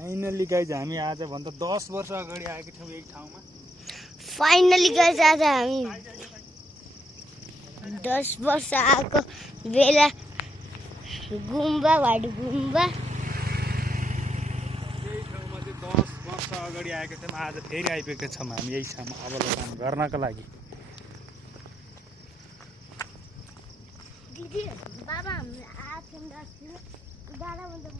Finally guys हामी आज भन्दा 10 वर्ष अगाडि आएको थियौँ यही ठाउँमा। फाइनली गाइज आज हामी 10 वर्ष आएको बेला गुम्बा भाडु गुम्बा यही ठाउँमा चाहिँ 10 वर्ष अगाडि आएको थियौँ। आज फेरि आइपुगेका छौँ हामी यही ठाउँमा अवलोकन गर्नको लागि। दिदी बाबा हामी आएको थियौँ 10 गाडा भन्दा